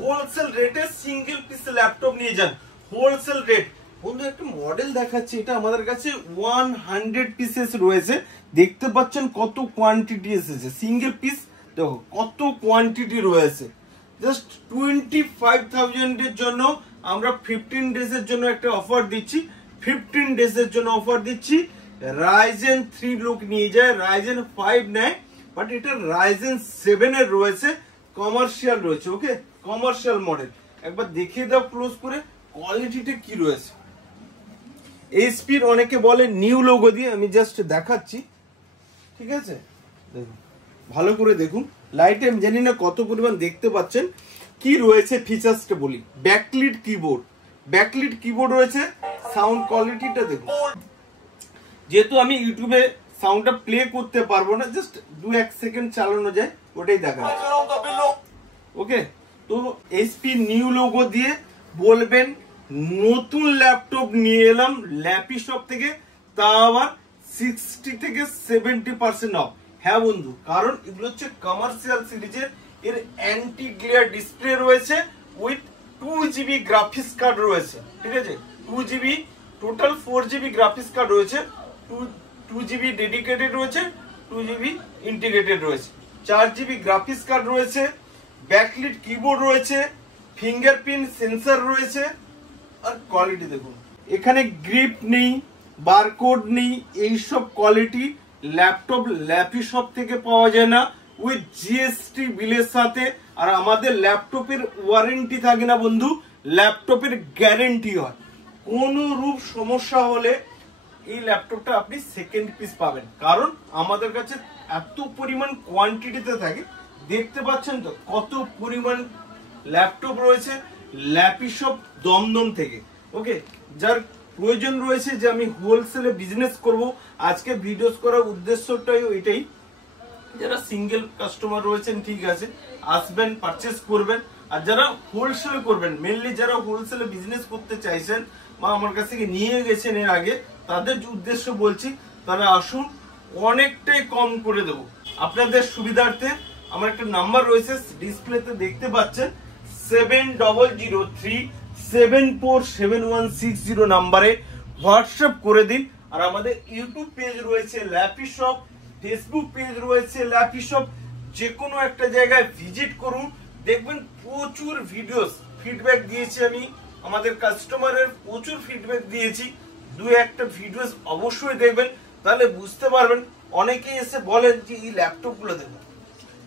Wholesale রেটে single piece laptop নিয়ে যান, হোলসেল রেট। বন্ধু একটা মডেল দেখাচ্ছি, এটা আমাদের কাছে 100 পিসেস রয়েছে, দেখতে পাচ্ছেন কত কোয়ান্টিটি এসেছে। সিঙ্গেল পিস দেখো কত কোয়ান্টিটি রয়েছে। জাস্ট 25,000 এর জন্য আমরা 15 ডেজের জন্য একটা অফার দিচ্ছি। 15 ডেজের জন্য অফার দিচ্ছি। রাইজেন 3 লোক নিয়ে যায়, রাইজেন 5 নেয়, বাট এটা রাইজেন 7 এর রয়েছে, কমার্শিয়াল রয়েছে। ওকে, কমার্শিয়াল মডেল। একবার দেখিয়ে দাও ক্লোজ করে কোয়ালিটিটা কি রয়েছে। এইচপির অনেকে বলে নিউ লোগো দিয়ে, আমি জাস্ট দেখাচ্ছি, ঠিক আছে? দেখুন ভালো করে দেখুন, লাইটে আমি জানি না কত পরিমাণ দেখতে পাচ্ছেন। কি রয়েছে ফিচার্সটা বলি। ব্যাকলিট কিবোর্ড, ব্যাকলিট কিবোর্ড রয়েছে। সাউন্ড কোয়ালিটিটা দেখুন, যেহেতু আমি ইউটিউবে সাউন্ডটা প্লে করতে পারবো না, জাস্ট 2-1 সেকেন্ড চালানো যায়, ওটাই দেখা। ওকে, তো এইচপি নিউ লোগো দিয়ে বলবেন নতুন ল্যাপটপ নিয়ে এলাম ল্যাপিশপ থেকে, তা আবার 60 থেকে 70% অফ। হ্যাঁ বন্ধু, কারণ এগুলো হচ্ছে কমার্শিয়াল সিরিজের। এর অ্যান্টি গ্লেয়ার ডিসপ্লে রয়েছে উইথ 2GB গ্রাফিক্স কার্ড রয়েছে, ঠিক আছে? 2GB total 4GB graphics card রয়েছে, 2GB ডেডিকেটেড রয়েছে, 2GB ইন্টিগ্রেটেড রয়েছে, 4GB গ্রাফিক্স কার্ড রয়েছে, ব্যাকলিট কিবোর্ড রয়েছে, ফিঙ্গারপ্রিন্ট সেন্সর রয়েছে। আর কোয়ালিটি দেখুন, এখানে গ্রিপ নেই, বারকোড নেই, এইসব কোয়ালিটি ল্যাপটপ ল্যাপিশপ থেকে পাওয়া যায় না, উইথ জিএসটি বিলের সাথে। আর আমাদের ল্যাপটপের ওয়ারেন্টি থাকে না বন্ধু, ল্যাপটপের গ্যারেন্টি হয়। কোন রূপ সমস্যা হলে এই ল্যাপটপটা আপনি সেকেন্ড পিস পাবেন, কারণ আমাদের কাছে এত পরিমাণ কোয়ান্টিটিতে থাকে। দেখতে পাচ্ছেন তো কত পরিমাণ ল্যাপটপ রয়েছে ল্যাপিশপ দমদম থেকে। ওকে, যার প্রয়োজন রয়েছে যে আমি হোলসেলে বিজনেস করব, আজকে ভিডিওস করার উদ্দেশ্যটাই এটাই। যারা সিঙ্গেল কাস্টমার রয়েছেন ঠিক আছে, আসবেন পারচেস করবেন। আর যারা হোলসেলে করবেন, মেনলি যারা হোলসেলে বিজনেস করতে চাইছেন বা আমার কাছ থেকে নিয়ে গেছেন এর আগে, তাদের উদ্দেশ্য বলছি, তারা আসুন, অনেকটাই কম করে দেবো আপনাদের সুবিধার্থে। আমার একটা নাম্বার রয়েছে ডিসপ্লেতে দেখতে পাচ্ছেন, 7003747160 নাম্বারে হোয়াটসঅ্যাপ করে দিন। আর আমাদের ইউটিউব পেজ রয়েছে ল্যাপিশপ, ফেসবুক পেজ রয়েছে ল্যাপিশপ, যে কোনো একটা জায়গায় ভিজিট করুন, দেখবেন প্রচুর ভিডিওস ফিডব্যাক দিয়েছি আমি, আমাদের কাস্টমারের প্রচুর ফিডব্যাক দিয়েছি। 2-1টা ভিডিওস অবশ্যই দেখবেন, তাহলে বুঝতে পারবেন। অনেকেই এসে বলেন যে এই ল্যাপটপ গুলো দেখবেন,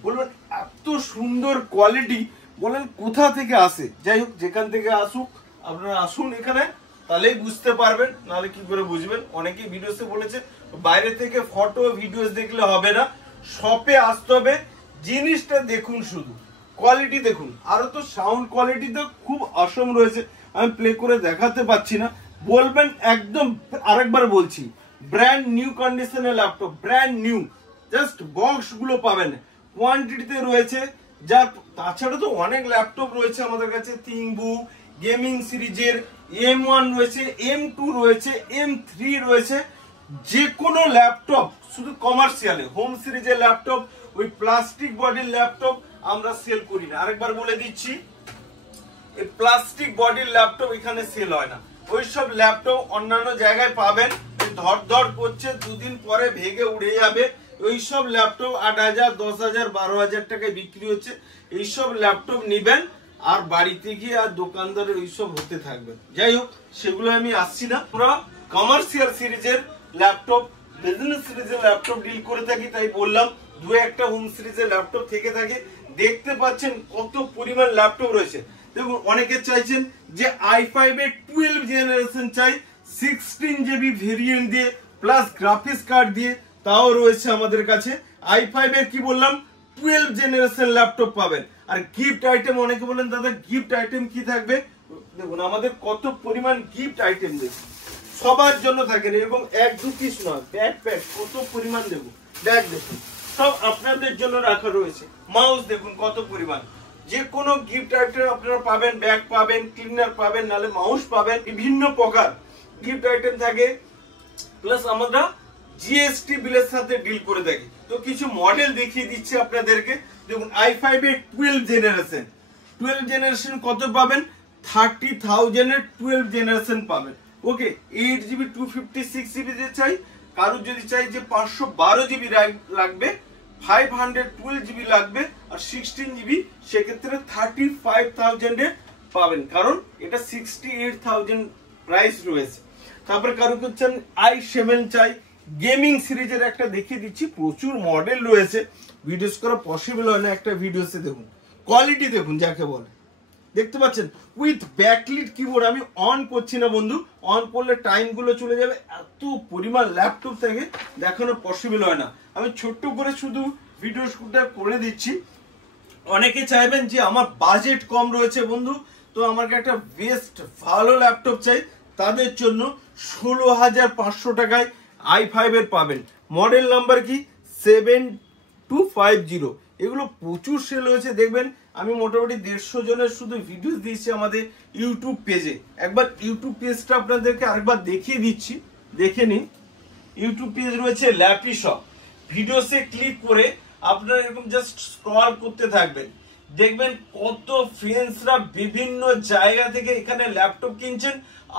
বলবেন এত সুন্দর কোয়ালিটি, বলেন কোথা থেকে আসে। যাই হোক, যেখান থেকে আসুক আপনারা আসুন এখানে, তাহলেই বুঝতে পারবেন, নাহলে কি করে বুঝবেন। অনেকেই ভিডিওসে বলেছে বাইরে থেকে ফটো ভিডিওস দেখলে হবে না, শপে আসতে হবে, জিনিসটা দেখুন, শুধু কোয়ালিটি দেখুন। আরো তো সাউন্ড কোয়ালিটি তো খুব অসম রয়েছে, আমি প্লে করে দেখাতে পাচ্ছি না। বলবেন একদম, আরেকবার বলছি, ব্র্যান্ড নিউ কন্ডিশনের laptop, brand new, just box গুলো পাবেন কোয়ান্টিটিতে রয়েছে। যার তাছাড়া তো অনেক ল্যাপটপ রয়েছে আমাদের কাছে, থিংবুক গেমিং সিরিজের M1 রয়েছে, M2 রয়েছে, M3 রয়েছে। যে কোনো ল্যাপটপ, শুধু কমার্শিয়ালে হোম সিরিজের ল্যাপটপ, ওই প্লাস্টিক বডির ল্যাপটপ আমরা সেল করি না। আরেকবার বলে দিচ্ছি, এই প্লাস্টিক বডির ল্যাপটপ এখানে সেল হয় না। ওইসব ল্যাপটপ অন্যান্য জায়গায় পাবেন, ধর করছে, দুদিন পরে ভেঙে উড়ে যাবে। ওইসব ল্যাপটপ 8,000, 10,000, 12,000 টাকায় বিক্রি হচ্ছে। এইসব ল্যাপটপ নিবেন, আর বাড়িতে গিয়ে আর দোকানদারের ওইসব হতে থাকবে। যাই হোক, সেগুলো আমি আসছি না। আমরা কমার্শিয়াল সিরিজের ল্যাপটপ, বিজনেস সিরিজের ল্যাপটপ ডিল করে থাকি, তাই বললাম 2-1টা হোম সিরিজের ল্যাপটপ থেকে থাকে। দেখতে পাচ্ছেন কত পরিমাণ ল্যাপটপ রয়েছে। দেখুন, অনেকে চাইছেন যে i5 এর 12 জেনারেশন চাই, 16GB ভেরিয়েন্ট দিয়ে প্লাস গ্রাফিক্স কার্ড দিয়ে, তাও রয়েছে আমাদের কাছে। i5 এর কি বললাম, 12 জেনারেশন ল্যাপটপ পাবেন। আর গিফট আইটেম, অনেকে বলেন দাদা গিফট আইটেম কি থাকবে, দেখুন আমাদের কত পরিমাণ গিফট আইটেম দেখুন, সবার জন্য থাকে। এরকম 1-2 পিস নয়, ব্যাগ কত পরিমাণ দেবো, ব্যাগ দেখুন সব আপনাদের জন্য রাখা রয়েছে। মাউস দেখুন কত পরিমাণ, যে কোনো গিফট আইটেম আপনারা পাবেন, ব্যাগ পাবেন, ক্লিনার পাবেন, নালে মাউস পাবেন, বিভিন্ন প্রকার গিফট আইটেম থাকে। প্লাস আমরা জিএসটি বিলের সাথে ডিল করে থাকি। তো কিছু মডেল দেখিয়ে দিচ্ছি আপনাদেরকে। দেখুন i5 এর 12 জেনারেশন, 12 জেনারেশন কত পাবেন? 30,000 এর 12 জেনারেশন পাবেন। ওকে, 8GB 256GB যে চাই, কারো যদি চাই যে 512GB লাগবে, 512GB লাগবে আর 16GB, সেক্ষেত্রে 35,000 এ পাবেন, কারণ এটা 68,000 প্রাইস রয়েছে। তারপরে কারো করছেন i7 চাই, গেমিং সিরিজের একটা দেখিয়ে দিচ্ছি, প্রচুর মডেল রয়েছে, ভিডিওস করা পসিবল হয় না একটা ভিডিওসে। দেখুন কোয়ালিটি, দেখুন যাকে বলে, দেখতে পাচ্ছেন উইথ ব্যাকলিট কিবোর্ড। আমি অন করছি না বন্ধু, অন করলে টাইম গুলো চলে যাবে, এত পরিমাণ ল্যাপটপ থেকে দেখানো পসিবল হয় না। আমি ছোট্ট করে শুধু ভিডিও শুটটা করে দিচ্ছি। অনেকে চাইবেন যে আমার বাজেট কম রয়েছে বন্ধু, তো আমাকে একটা বেস্ট ভালো ল্যাপটপ চাই, তাদের জন্য 16,500 টাকায় i5 এর পাবেন। মডেল নাম্বার কি? 7250। এগুলো প্রচুর সেল হয়েছে, দেখবেন আমি মোটামুটি 150 জনের শুধু ভিডিও দিয়েছি আমাদের ইউটিউব পেজে। একবার ইউটিউব পেজটা আপনাদেরকে আরেকবার দেখিয়ে দিচ্ছি, দেখে নিন। ইউটিউব পেজ রয়েছে ল্যাপি শপ, ভিডিওসে ক্লিক করে আপনারা এরকম জাস্ট স্ক্রল করতে থাকবেন, দেখবেন কত ফ্রেন্ডসরা বিভিন্ন জায়গা থেকে এখানে ল্যাপটপ কিনছেন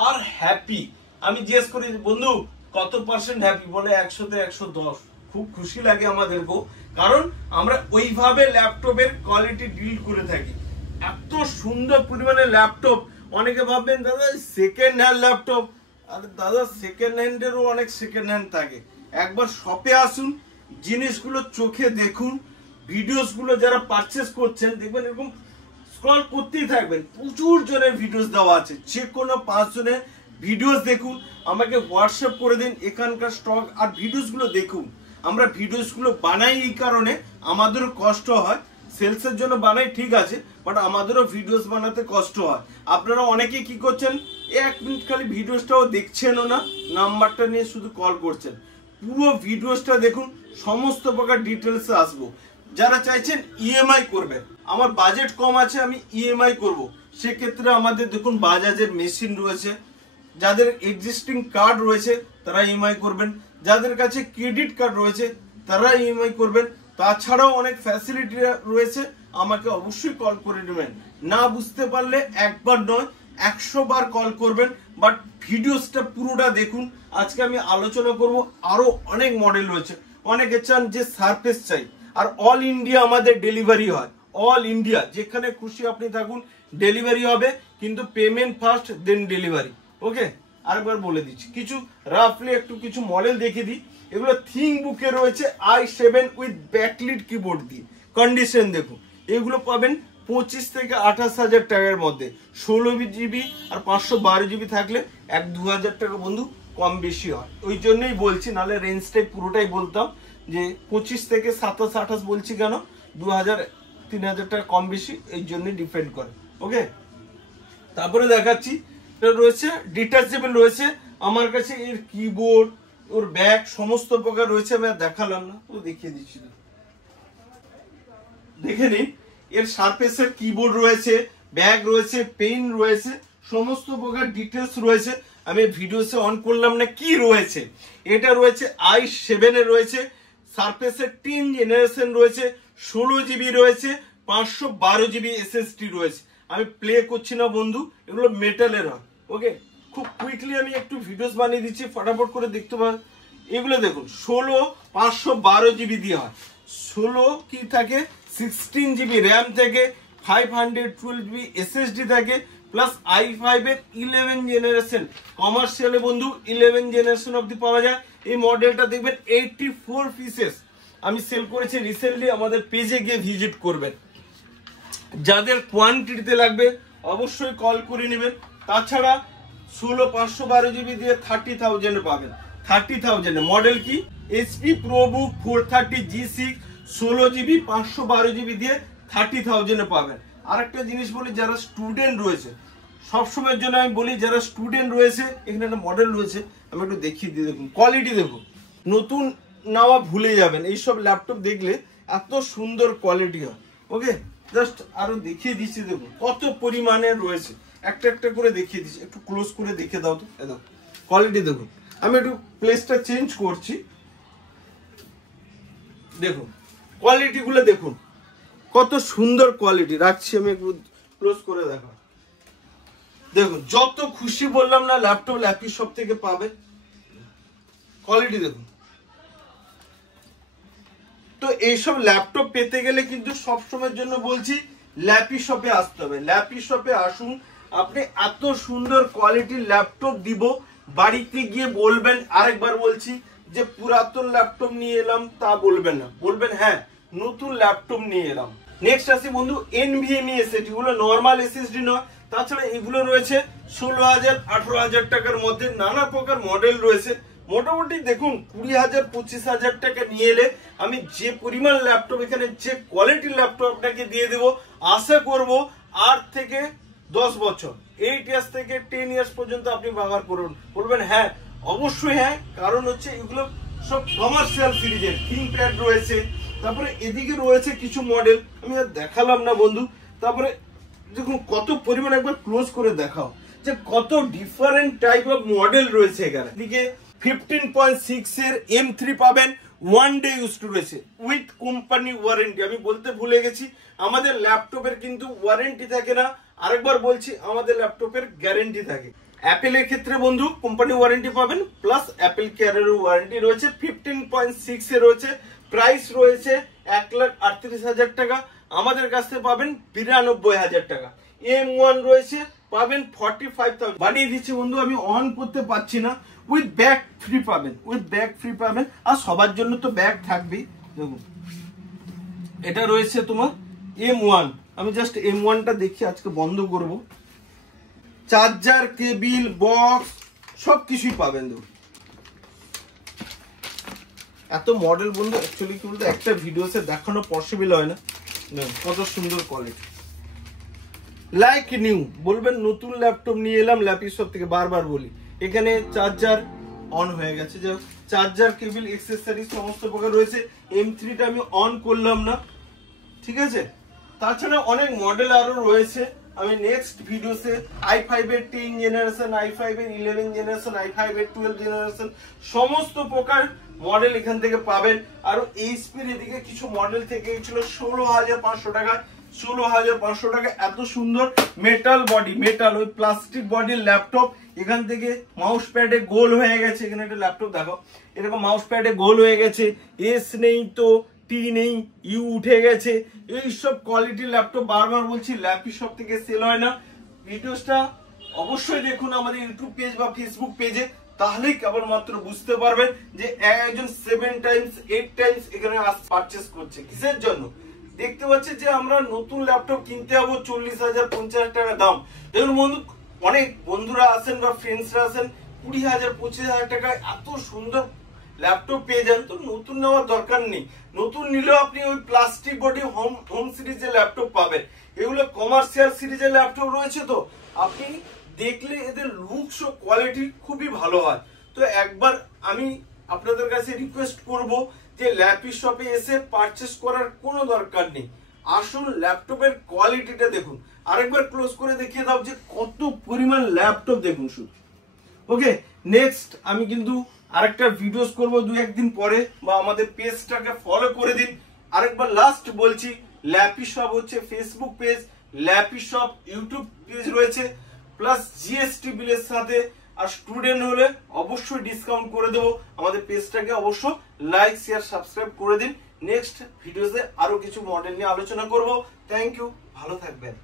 আর হ্যাপি। আমি জিজ্ঞেস করি বন্ধু কত পার্সেন্ট হ্যাপি, বলে 100-তে 110। খুব খুশি লাগে আমাদেরকেও, কারণ আমরা ওইভাবে ল্যাপটপের কোয়ালিটি ডিল করে থাকি। এত সুন্দর পরিমাণে ল্যাপটপ, অনেকে ভাববেন দাদা সেকেন্ড হ্যান্ড ল্যাপটপ, আরে দাদা সেকেন্ড হ্যান্ডেরও অনেক সেকেন্ড হ্যান্ড থাকে। একবার শপে আসুন, জিনিসগুলো চোখে দেখুন, ভিডিওস গুলো যারা পারচেস করছেন দেখবেন এরকম স্ক্রল করতেই থাকবেন, প্রচুর জনের ভিডিওস দেওয়া আছে, যে কোনো 5 জনের ভিডিওস দেখুন, আমাকে হোয়াটসঅ্যাপ করে দিন এখানকার স্টক আর ভিডিওস গুলো দেখুন। আমরা ভিডিওস গুলো বানাই এই কারণে, আমাদেরও কষ্ট হয়, সেলসের জন্য বানাই ঠিক আছে, বাট আমাদেরও ভিডিওস বানাতে কষ্ট হয়। আপনারা অনেকে কি করছেন, 1 মিনিট খালি ভিডিওসটাও দেখছেনও না, নাম্বারটা নিয়ে শুধু কল করছেন। পুরো ভিডিওসটা দেখুন, সমস্ত প্রকার ডিটেলস আসবো। যারা চাইছেন ইএমআই করবেন, আমার বাজেট কম আছে আমি ইএমআই করব, সেক্ষেত্রে আমাদের দেখুন বাজাজের মেশিন রয়েছে, যাদের এক্সিস্টিং কার্ড রয়েছে তারা ইএমআই করবেন, যাদের কাছে ক্রেডিট কার্ড রয়েছে তারা ইএমআই করবেন। তাছাড়াও অনেক ফ্যাসিলিটি রয়েছে, আমাকে অবশ্যই কল করে নেবেন। না বুঝতে পারলে একবার নয় 100 বার কল করবেন, বাট ভিডিওসটা পুরোটা দেখুন। আজকে আমি আলোচনা করব, আরো অনেক মডেল রয়েছে। অনেকে চান যে সারফেস চাই, আর অল ইন্ডিয়া আমাদের ডেলিভারি হয়, অল ইন্ডিয়া যেখানে খুশি আপনি থাকুন ডেলিভারি হবে, কিন্তু পেমেন্ট ফার্স্ট দেন ডেলিভারি। ওকে, আরেকবার বলে দিচ্ছি, কিছু রাফলি একটু কিছু মডেল দেখিয়ে দিই। এগুলো থিঙ্ক বুকে রয়েছে i7 উইথ ব্যাকলিট কিবোর্ড দিয়ে, কন্ডিশন দেখুন। এগুলো পাবেন 25 থেকে 28,000 টাকার মধ্যে, 16GB আর 512GB থাকলে 1-2,000 টাকা বন্ধু কম বেশি হয়। ওই জন্যই বলছি, নাহলে রেঞ্জটাই পুরোটাই বলতাম যে 25 থেকে 27-28 বলছি কেন, 2,000-3,000 টাকা কম বেশি এই জন্যই ডিপেন্ড করে। ওকে, তারপরে দেখাচ্ছি রয়েছে ডিটাচেবল রয়েছে আমার কাছে, এর কিবোর্ড ওর ব্যাগ সমস্ত প্রকার রয়েছে। আমি আর দেখালাম না, ও দেখিয়ে দিচ্ছি, দেখে নিন। এর সারফেসের কিবোর্ড রয়েছে, ব্যাগ রয়েছে, পেন রয়েছে, সমস্ত প্রকার ডিটেলস রয়েছে। আমি ভিডিওসে অন করলাম না, কি রয়েছে এটা রয়েছে i7 এর রয়েছে, সারফেসের 3 জেনারেশন রয়েছে, 16GB রয়েছে, 512GB SSD রয়েছে। আমি প্লে করছি না বন্ধু, এগুলো মেটালের হয়। ওকে, খুব কুইকলি আমি একটু ভিডিওস বানিয়ে দিচ্ছি, ফটাফট করে দেখতে পাবেন। এগুলো দেখুন 16 512GB দিয়ে হয়, 16 কি থাকে 16GB র্যাম থেকে, 512GB SSD থাকে, প্লাস i5 এর 11 জেনারেশন, কমার্শিয়ালে বন্ধু 11 জেনারেশন অবধি পাওয়া যায়। এই মডেলটা দেখবেন 84 পিসেস আমি সেল করেছি রিসেন্টলি, আমাদের পেজে গিয়ে ভিজিট করবেন। যাদের কোয়ান্টিটিতে লাগবে অবশ্যই কল করে নেবেন। তাছাড়া 16 512GB দিয়ে 30,000 পাবেন, 30,000 মডেল কি HP ProBook 430 G6, 16GB 512GB দিয়ে 30,000 পাবেন। আরেকটা জিনিস বলি, যারা স্টুডেন্ট রয়েছে, সবসময়ের জন্য আমি বলি যারা স্টুডেন্ট রয়েছে, এখানে একটা মডেল রয়েছে, আমি একটু দেখিয়ে দিয়ে দেখুন, কোয়ালিটি দেখুন, নতুন নেওয়া ভুলে যাবেন এইসব ল্যাপটপ দেখলে, এত সুন্দর কোয়ালিটি হয়। ওকে, জাস্ট আরো দেখিয়ে দিচ্ছি, দেখুন কত পরিমাণে রয়েছে, একটা একটা করে দেখিয়ে দিচ্ছি, একটু ক্লোজ করে দেখে দাও তো। দেখো কোয়ালিটি দেখুন, আমি একটু প্লেসটা চেঞ্জ করছি, দেখুন কোয়ালিটি গুলো দেখুন কত সুন্দর কোয়ালিটি। রাখছি আমি একটু ক্লোজ করে দেখো, দেখুন যত খুশি বললাম না ল্যাপটপ ল্যাপি শপ থেকে পাবে, কোয়ালিটি দেখুন। তো এইসব ল্যাপটপ পেতে গেলে কিন্তু সব সময়ের জন্য বলছি ল্যাপি শপে আসতে হবে। ল্যাপি শপে আসুন, আপনি এত সুন্দর কোয়ালিটির ল্যাপটপ দিব, বাড়িতে গিয়ে বলবেন, আরেকবার বলছি যে পুরাতন ল্যাপটপ নিয়ে এলাম তা বলবেন না, বলবেন হ্যাঁ নতুন ল্যাপটপ নিয়ে এলাম। নেক্সট আসি বন্ধু NVMe SSD, এগুলো নর্মাল SSD নয়, তাছাড়া এগুলো রয়েছে 16,000 18,000 টাকার মধ্যে, নানা প্রকার মডেল রয়েছে। মোটামুটি দেখুন 20,000 25,000 টাকা নিয়ে এলে আমি যে পরিমাণ ল্যাপটপ এখানে যে কোয়ালিটির ল্যাপটপ আপনাকে দিয়ে দেবো, আশা করব 8 থেকে 10 বছর 8 ইয়ার্স থেকে 10 ইয়ার্স পর্যন্ত আপনি ব্যবহার করুন। বলবেন হ্যাঁ অবশ্যই হ্যাঁ, কারণ হচ্ছে এগুলো সব কমার্শিয়াল সিরিজের, থিংকপ্যাড রয়েছে, তারপরে এদিকে রয়েছে কিছু মডেল আমি আর দেখালাম না বন্ধু। তারপরে দেখুন কত পরিমাণ, একবার ক্লোজ করে দেখাও যে কত ডিফারেন্ট টাইপ অফ মডেল রয়েছে এখানে। এদিকে 15.6 এর M3 পাবেন, 1 ডে ইউজ টু রয়েছে উইথ কোম্পানি ওয়ারেন্টি। আমি বলতে ভুলে গেছি, আমাদের ল্যাপটপের কিন্তু ওয়ারেন্টি থাকে না, আরেকবার বলছি আমাদের ল্যাপটপের গ্যারেন্টি থাকে। অ্যাপেলের ক্ষেত্রে বন্ধু কোম্পানি ওয়ারেন্টি পাবেন, প্লাস অ্যাপেল কেয়ারের ওয়ারেন্টি রয়েছে। 15.6 এ রয়েছে, প্রাইস রয়েছে 1,38,000 টাকা, আমাদের কাছ থেকে পাবেন 92,000 টাকা। M1 রয়েছে পাবেন 45,000, বানিয়ে দিচ্ছি বন্ধু, আমি অন করতে পারছি না। উইথ ব্যাগ ফ্রি পাবেন, উইথ ব্যাগ ফ্রি পাবেন, আর সবার জন্য তো ব্যাগ থাকবেই। দেখুন এটা রয়েছে তোমার M1, আমি জাস্ট M1টা দেখি, আজকে বন্ধ করব। চার্জার, কেবিল, বক্স সবকিছুই পাবেন। দেখুন এত মডেল বন্ধু অ্যাকচুয়ালি কি বলতে একটা ভিডিওতে দেখানো পসিবল হয় না। কত সুন্দর কোয়ালিটি, লাইক নিউ, বলবেন নতুন ল্যাপটপ নিয়ে এলাম ল্যাপি শপ থেকে, বারবার বলি। এখানে চার্জার অন হয়ে গেছে, যে চার্জার, কেবিল, অ্যাকসেসরিজ সমস্ত প্রকার রয়েছে। M3টা আমি অন করলাম না, ঠিক আছে। তাছাড়া অনেক মডেল আরো রয়েছে, আমি নেক্সট ভিডিওতে i5 এর 10 জেনারেশন, i5 এর 11 জেনারেশন, i5 এর 12 জেনারেশন সমস্ত প্রকার মডেল এখান থেকে পাবেন। আর এইচপির এদিকে কিছু মডেল থেকে ছিল 16,500 টাকা, 16,500 টাকা। এত সুন্দর মেটাল বডি, মেটাল ওই প্লাস্টিক বডির ল্যাপটপ, এখান থেকে মাউস প্যাডে গোল হয়ে গেছে। এখানে একটা ল্যাপটপ দেখো, এরকম মাউস প্যাডে গোল হয়ে গেছে, এস নেই তো টি নেই, ইউ উঠে গেছে। এইসব কোয়ালিটির ল্যাপটপ বারবার বলছি ল্যাপি শপ থেকে সেল হয় না। ভিডিওটা অবশ্যই দেখুন আমাদের ইউটিউব পেজ বা ফেসবুক পেজে, তাহলেই কেবলমাত্র বুঝতে পারবেন যে একজন 7 টাইমস 8 টাইমস এখানে পারচেস করছে। কিসের জন্য? দেখতে পাচ্ছি যে আমরা নতুন ল্যাপটপ কিনতে যাবো 40,000 50,000 টাকা দাম। দেখুন বন্ধু, অনেক বন্ধুরা আছেন বা ফ্রেন্ডসরা আছেন 20,000 25,000 টাকায় এত সুন্দর ল্যাপটপ পেয়ে যান, তো নতুন নেওয়ার দরকার নেই। নতুন নিলেও আপনি ওই প্লাস্টিক বডি হোম সিরিজের ল্যাপটপ পাবেন। এগুলো কমার্শিয়াল সিরিজের ল্যাপটপ রয়েছে, তো আপনি দেখলে এদের লুকস ও কোয়ালিটি খুবই ভালো হয়। তো একবার আমি আপনাদের কাছে রিকোয়েস্ট করব যে ল্যাপি শপে এসে পারচেস করার কোনো দরকার নেই, আসুন ল্যাপটপের কোয়ালিটিটা দেখুন। আরেকবার ক্লোজ করে দেখিয়ে দাও যে কত পরিমাণ ল্যাপটপ দেখুন শুধু। ওকে, নেক্সট আমি কিন্তু আরেকটা ভিডিওস করব 2-1 দিন পরে, বা আমাদের পেজটাকে ফলো করে দিন। আরেকবার লাস্ট বলছি, ল্যাপি শপ হচ্ছে Facebook page, lappy shop YouTube page রয়েছে, প্লাস জিএসটি বিলের সাথে। আর স্টুডেন্ট হলে অবশ্যই ডিসকাউন্ট করে দেবো। আমাদের পেজটাকে অবশ্য লাইক শেয়ার সাবস্ক্রাইব করে দিন। নেক্সট ভিডিওতে আরো কিছু মডেল নিয়ে আলোচনা করব। থ্যাংক ইউ, ভালো থাকবেন।